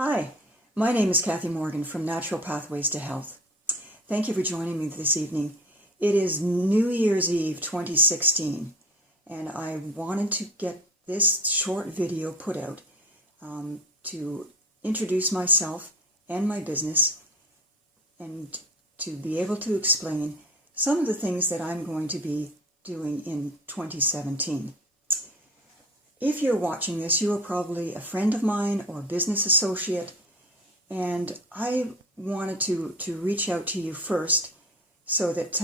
Hi, my name is Kathy Morgan from Natural Pathways to Health. Thank you for joining me this evening. It is New Year's Eve 2016, and I wanted to get this short video put out to introduce myself and my business and to be able to explain some of the things that I'm going to be doing in 2017. If you're watching this, you are probably a friend of mine or a business associate, and I wanted to reach out to you first so that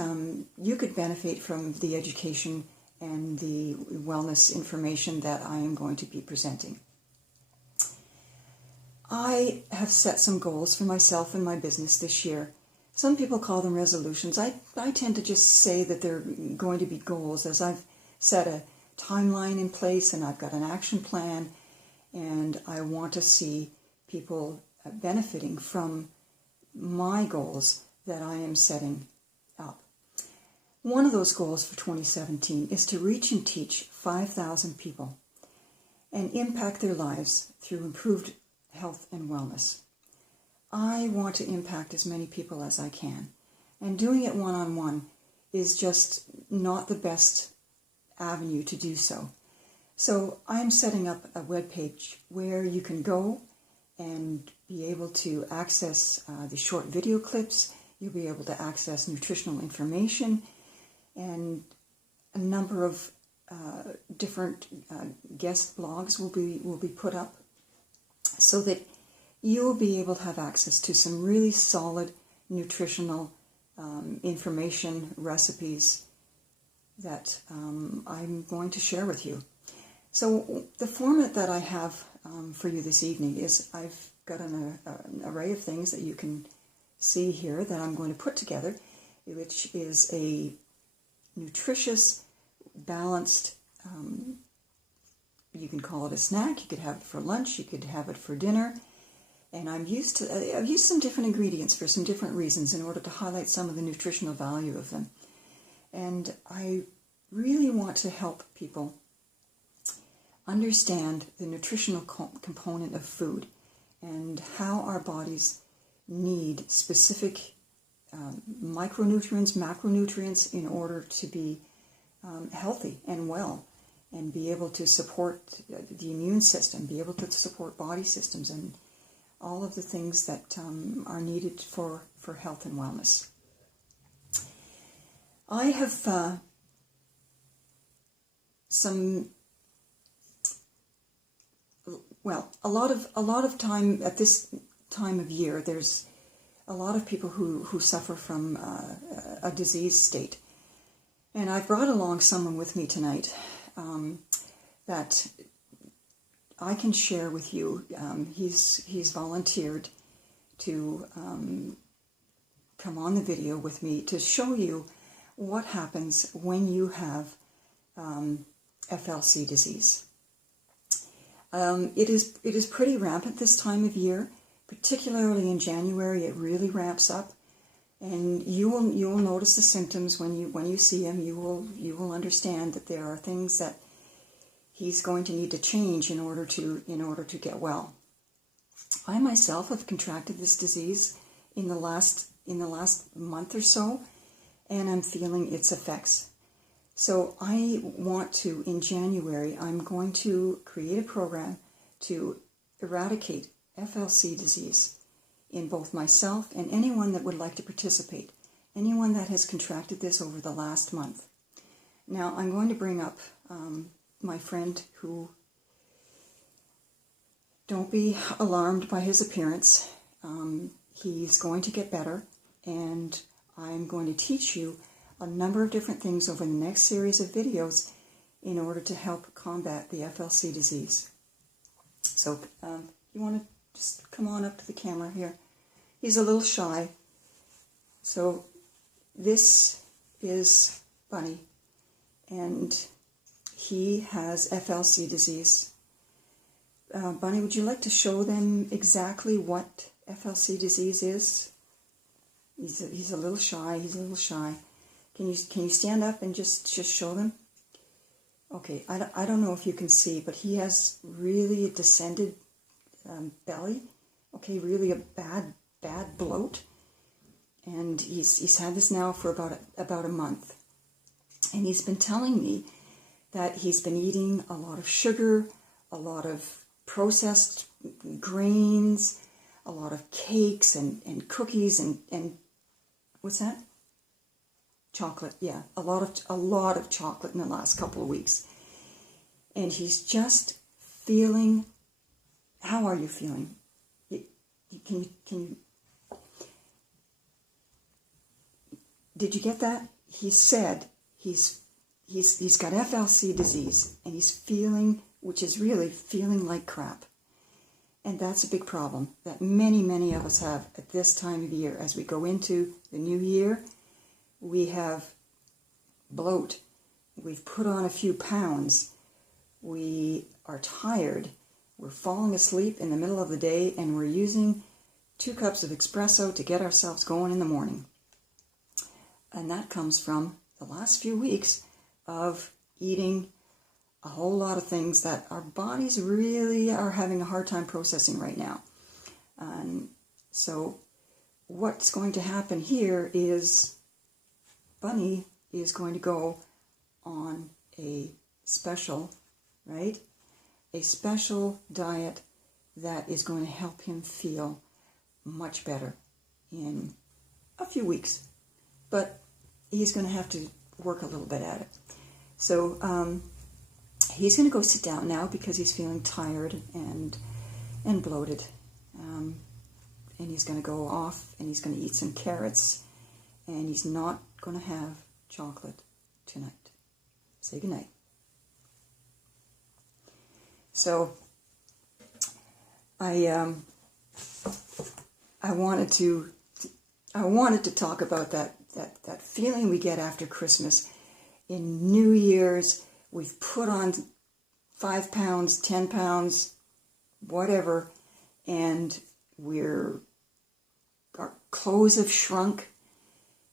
you could benefit from the education and the wellness information that I am going to be presenting. I have set some goals for myself and my business this year. Some people call them resolutions. I tend to just say that they're going to be goals, as I've set a timeline in place and I've got an action plan, and I want to see people benefiting from my goals that I am setting up. One of those goals for 2017 is to reach and teach 5,000 people and impact their lives through improved health and wellness. I want to impact as many people as I can, and doing it one-on-one is just not the best avenue to do so. So I'm setting up a webpage where you can go and be able to access the short video clips. You'll be able to access nutritional information, and a number of different guest blogs will be put up so that you'll be able to have access to some really solid nutritional information, recipes that I'm going to share with you. So the format that I have for you this evening is I've got an array of things that you can see here that I'm going to put together, which is a nutritious, balanced, you can call it a snack, you could have it for lunch, you could have it for dinner, and I've used some different ingredients for some different reasons in order to highlight some of the nutritional value of them. And I really want to help people understand the nutritional component of food and how our bodies need specific micronutrients, macronutrients in order to be healthy and well, and be able to support the immune system, be able to support body systems, and all of the things that are needed for health and wellness. I have a lot of time at this time of year. There's a lot of people who suffer from a disease state, and I've brought along someone with me tonight that I can share with you. He's volunteered to come on the video with me to show you what happens when you have FLC disease. It is pretty rampant this time of year, particularly in January. It really ramps up, and you will notice the symptoms when you see him. You will understand that there are things that he's going to need to change in order to get well. I myself have contracted this disease in the last month or so, and I'm feeling its effects. So I want to, in January, I'm going to create a program to eradicate FLC disease in both myself and anyone that would like to participate, anyone that has contracted this over the last month. Now, I'm going to bring up my friend who, don't be alarmed by his appearance. He's going to get better, and I'm going to teach you a number of different things over the next series of videos in order to help combat the FLC disease. So you want to just come on up to the camera here. He's a little shy. So this is Bunny, and he has FLC disease. Bunny, would you like to show them exactly what FLC disease is? He's a little shy. He's a little shy. Can you stand up and just show them? Okay, I don't know if you can see, but he has really a descended belly okay, really a bad bloat. And he's had this now for about a month. And he's been telling me that he's been eating a lot of sugar, a lot of processed grains, a lot of cakes and cookies and what's that? Chocolate, yeah, a lot of chocolate in the last couple of weeks. And he's just feeling. How are you feeling? Can you? Did you get that? He said he's got FLC disease and he's feeling, which is really feeling like crap. And that's a big problem that many of us have at this time of year. As we go into the new year, we have bloat. We've put on a few pounds. We are tired. We're falling asleep in the middle of the day and we're using 2 cups of espresso to get ourselves going in the morning. And that comes from the last few weeks of eating a whole lot of things that our bodies really are having a hard time processing right now. So what's going to happen here is Bunny is going to go on a special, right? A special diet that is going to help him feel much better in a few weeks. But he's going to have to work a little bit at it. So he's going to go sit down now because he's feeling tired and bloated. And he's going to go off and he's going to eat some carrots. And he's not going to have chocolate tonight. Say goodnight. So I wanted to talk about that feeling we get after Christmas. In New Year's, we've put on 5 pounds, 10 pounds, whatever, and our clothes have shrunk,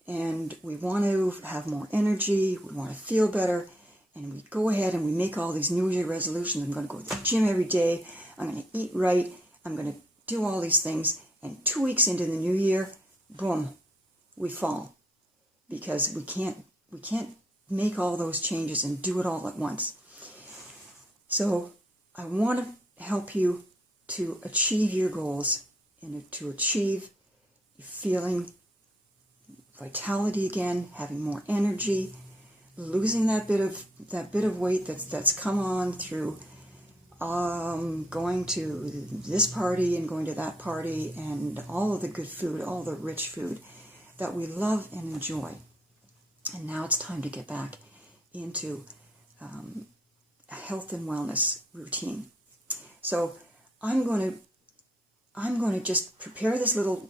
and we want to have more energy, we want to feel better, and we go ahead and we make all these New Year resolutions. I'm going to go to the gym every day, I'm going to eat right, I'm going to do all these things, and 2 weeks into the new year, boom, we fall. Because we can't make all those changes and do it all at once. So I want to help you to achieve your goals and to achieve feeling vitality again, having more energy, losing that bit of weight that's come on through going to this party and going to that party and all of the good food, all the rich food that we love and enjoy. And now it's time to get back into a health and wellness routine. So I'm going to just prepare this little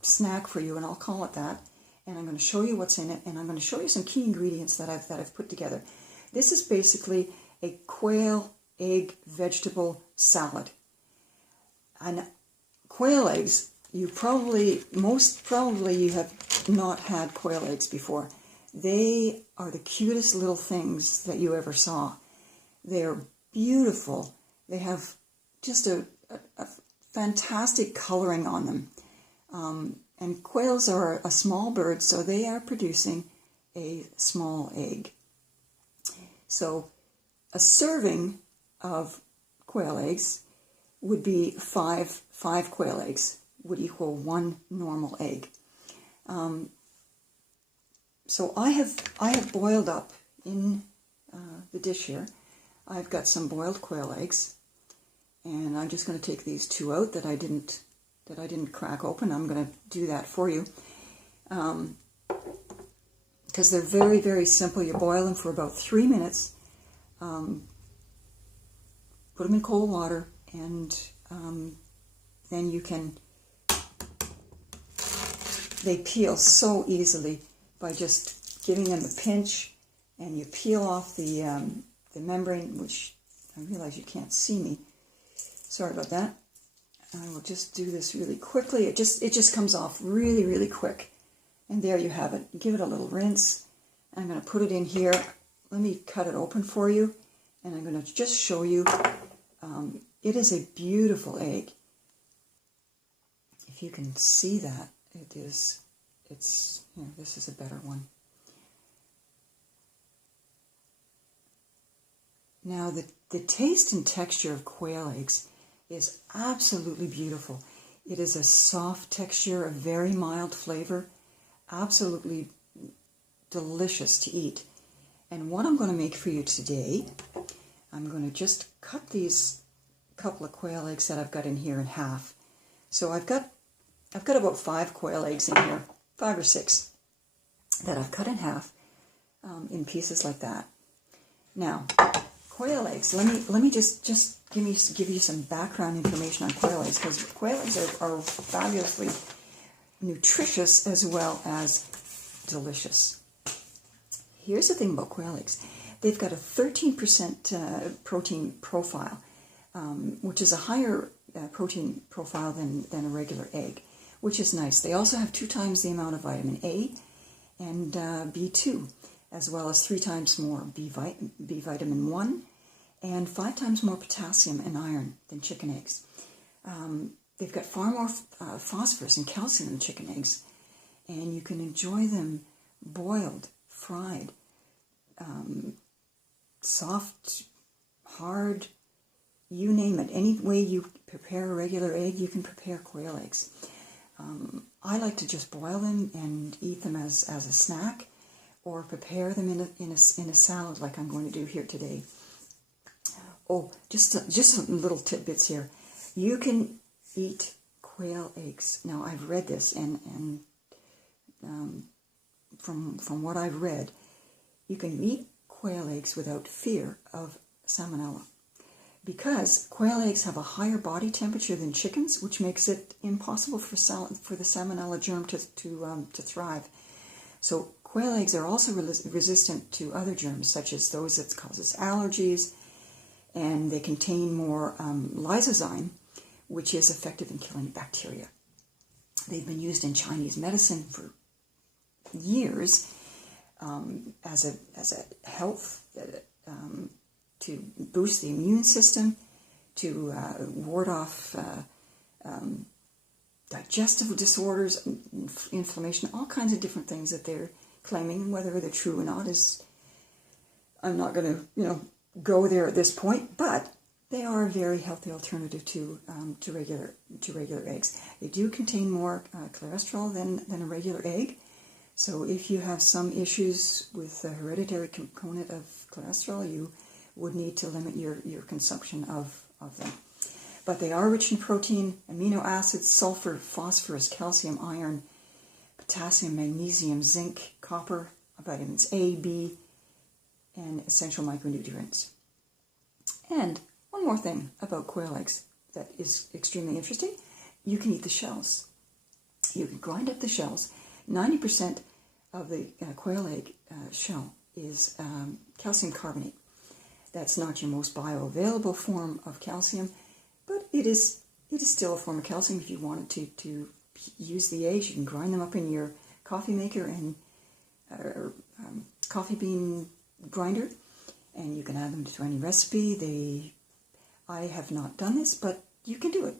snack for you, and I'll call it that. And I'm going to show you what's in it, and I'm going to show you some key ingredients that I've put together. This is basically a quail egg vegetable salad. And quail eggs, most probably you have not had quail eggs before. They are the cutest little things that you ever saw. They're beautiful. They have just a fantastic coloring on them. And quails are a small bird, so they are producing a small egg. So a serving of quail eggs would be five quail eggs, would equal 1 normal egg. So I have boiled up in the dish here. I've got some boiled quail eggs, and I'm just going to take these 2 out that I didn't crack open. I'm going to do that for you because they're very, very simple. You boil them for about 3 minutes. Put them in cold water, and then you can. They peel so easily by just giving them a pinch, and you peel off the membrane, which I realize you can't see me. Sorry about that. I will just do this really quickly. It just comes off really, really quick. And there you have it. Give it a little rinse. I'm going to put it in here. Let me cut it open for you, and I'm going to just show you It is a beautiful egg. If you can see that, this is a better one. Now, the taste and texture of quail eggs is absolutely beautiful. It is a soft texture, a very mild flavor, absolutely delicious to eat. And what I'm going to make for you today, I'm going to just cut these couple of quail eggs that I've got in here in half. So I've got about 5 quail eggs in here, 5 or 6, that I've cut in half in pieces like that. Now, quail eggs. Let me just give you some background information on quail eggs, because quail eggs are fabulously nutritious as well as delicious. Here's the thing about quail eggs. They've got a 13% protein profile, which is a higher protein profile than a regular egg, which is nice. They also have 2 times the amount of vitamin A and B2, as well as 3 times more B vitamin 1 and 5 times more potassium and iron than chicken eggs. They've got far more phosphorus and calcium than chicken eggs, and you can enjoy them boiled, fried, soft, hard, you name it. Any way you prepare a regular egg, you can prepare quail eggs. I like to just boil them and eat them as a snack, or prepare them in a salad like I'm going to do here today. Oh, just some little tidbits here. You can eat quail eggs. Now, I've read this, and from what I've read, you can eat quail eggs without fear of salmonella, because quail eggs have a higher body temperature than chickens, which makes it impossible for the salmonella germ to thrive. So quail eggs are also resistant to other germs, such as those that causes allergies, and they contain more lysozyme, which is effective in killing bacteria. They've been used in Chinese medicine for years as a health to boost the immune system, to ward off digestive disorders, inflammation, all kinds of different things that they're claiming. Whether they're true or not is, I'm not going to go there at this point, but they are a very healthy alternative to regular eggs. They do contain more cholesterol than a regular egg. So if you have some issues with the hereditary component of cholesterol, you would need to limit your consumption of them. But they are rich in protein, amino acids, sulfur, phosphorus, calcium, iron, potassium, magnesium, zinc, copper, vitamins A, B, and essential micronutrients. And one more thing about quail eggs that is extremely interesting. You can eat the shells. You can grind up the shells. 90% of the quail egg shell is calcium carbonate. That's not your most bioavailable form of calcium, but it is still a form of calcium. If you wanted to use the eggs, you can grind them up in your coffee maker and coffee bean grinder, and you can add them to any recipe. I have not done this, but you can do it.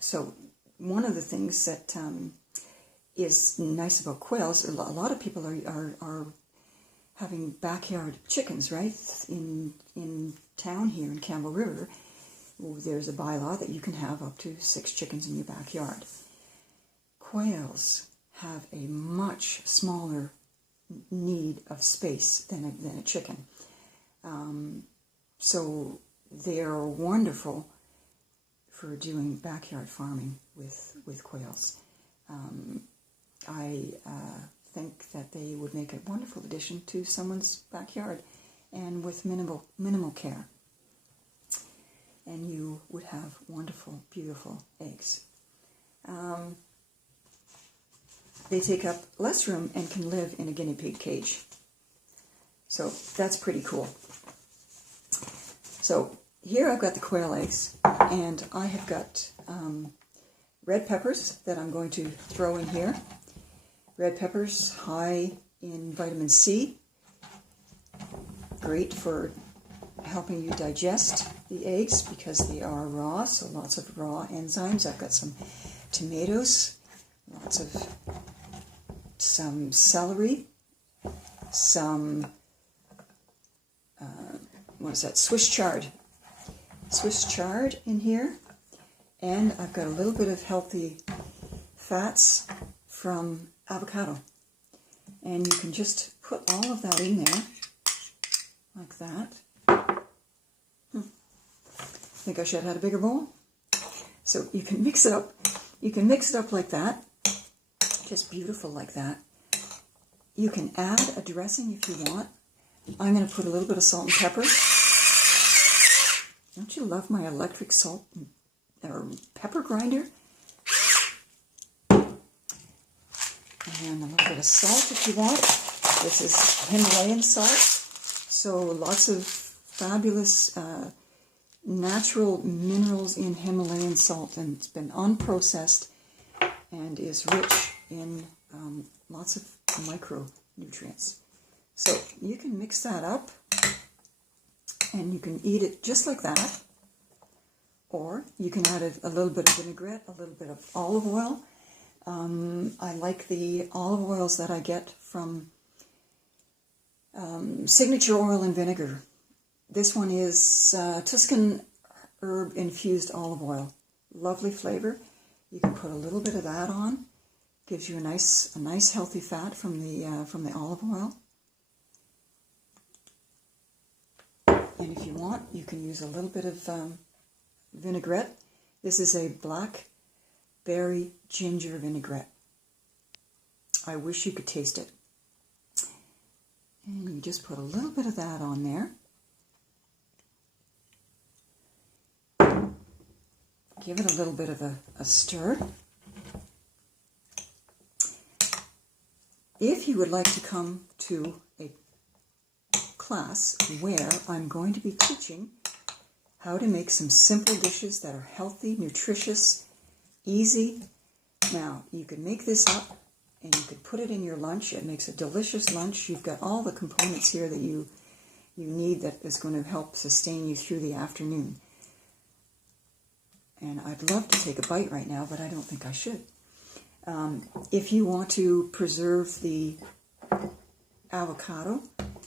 So one of the things that is nice about quails, a lot of people are having backyard chickens, right? In town here in Campbell River, there's a bylaw that you can have up to 6 chickens in your backyard. Quails have a much smaller need of space than a chicken. So they are wonderful for doing backyard farming with quails. I think that they would make a wonderful addition to someone's backyard, and with minimal care. And you would have wonderful, beautiful eggs. They take up less room and can live in a guinea pig cage. So that's pretty cool. So here I've got the quail eggs, and I have got red peppers that I'm going to throw in here. Red peppers high in vitamin C, great for helping you digest the eggs because they are raw, so lots of raw enzymes. I've got some tomatoes, some celery, some, Swiss chard in here, and I've got a little bit of healthy fats from avocado. And you can just put all of that in there, like that. Think I should have had a bigger bowl. So you can mix it up. You can mix it up like that, just beautiful like that. You can add a dressing if you want. I'm going to put a little bit of salt and pepper. Don't you love my electric salt or pepper grinder? And a little bit of salt if you want. This is Himalayan salt, so lots of fabulous natural minerals in Himalayan salt, and it's been unprocessed and is rich in lots of micronutrients. So you can mix that up and you can eat it just like that, or you can add a little bit of vinaigrette, a little bit of olive oil. I like the olive oils that I get from Signature Oil and Vinegar. This one is Tuscan herb infused olive oil. Lovely flavor. You can put a little bit of that on. Gives you a nice healthy fat from the olive oil. And if you want, you can use a little bit of vinaigrette. This is a blackberry ginger vinaigrette. I wish you could taste it. And you just put a little bit of that on there. Give it a little bit of a stir. If you would like to come to a class where I'm going to be teaching how to make some simple dishes that are healthy, nutritious, easy. Now, you can make this up and you can put it in your lunch. It makes a delicious lunch. You've got all the components here that you need that is going to help sustain you through the afternoon. And I'd love to take a bite right now, but I don't think I should. If you want to preserve the avocado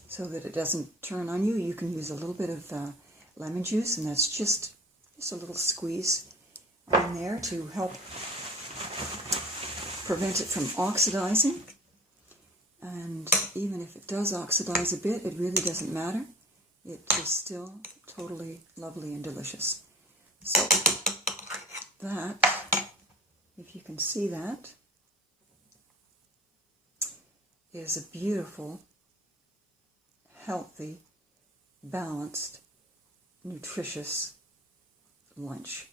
so that it doesn't turn on you, you can use a little bit of lemon juice, and that's just a little squeeze in there to help prevent it from oxidizing. And even if it does oxidize a bit, it really doesn't matter. It is still totally lovely and delicious. So that, if you can see that, is a beautiful, healthy, balanced, nutritious lunch.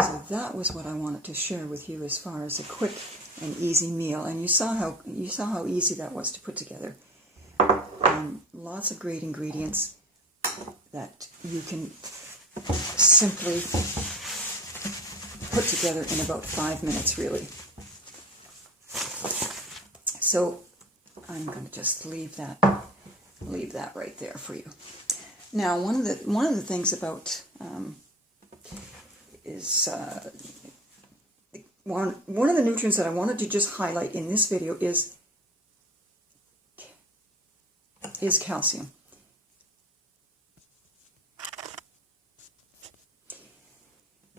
So that was what I wanted to share with you as far as a quick and easy meal. And you saw how easy that was to put together. Lots of great ingredients that you can simply put together in about 5 minutes, really. So I'm going to just leave that right there for you. Now, one of the things about is one of the nutrients that I wanted to just highlight in this video is calcium.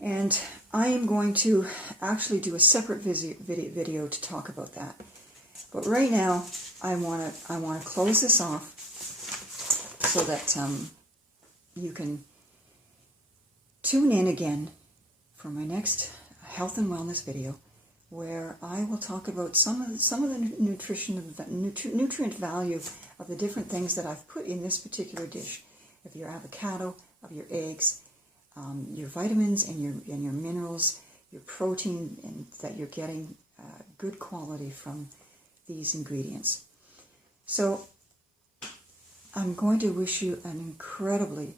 And I am going to actually do a separate video to talk about that. But right now, I want to close this off so that you can tune in again for my next health and wellness video, where I will talk about some of the nutrient value of the different things that I've put in this particular dish, of your avocado, of your eggs, your vitamins and your minerals, your protein, and that you're getting good quality from these ingredients. So I'm going to wish you an incredibly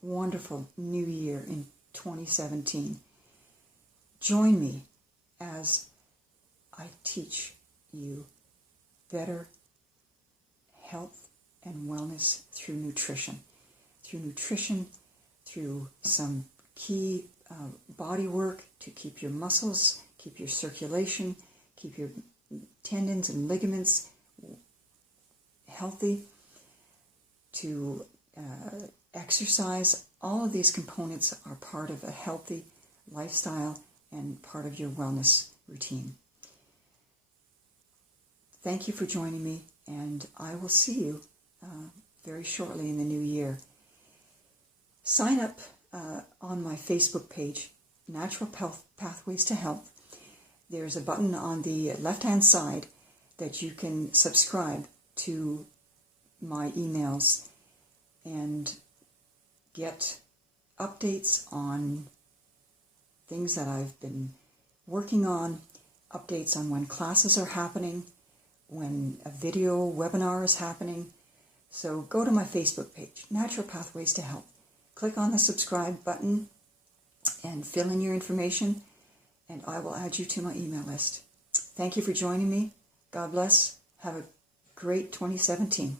wonderful new year in 2017. Join me as I teach you better health and wellness through nutrition. through nutrition, through some key body work to keep your muscles, keep your circulation, keep your tendons and ligaments healthy, to exercise. All of these components are part of a healthy lifestyle and part of your wellness routine. Thank you for joining me, and I will see you very shortly in the new year. Sign up on my Facebook page, Natural Pathways to Health. There's a button on the left-hand side that you can subscribe to my emails and get updates on things that I've been working on, updates on when classes are happening, when a video webinar is happening. So go to my Facebook page, Natural Pathways to Health. Click on the subscribe button and fill in your information, and I will add you to my email list. Thank you for joining me. God bless. Have a great 2017.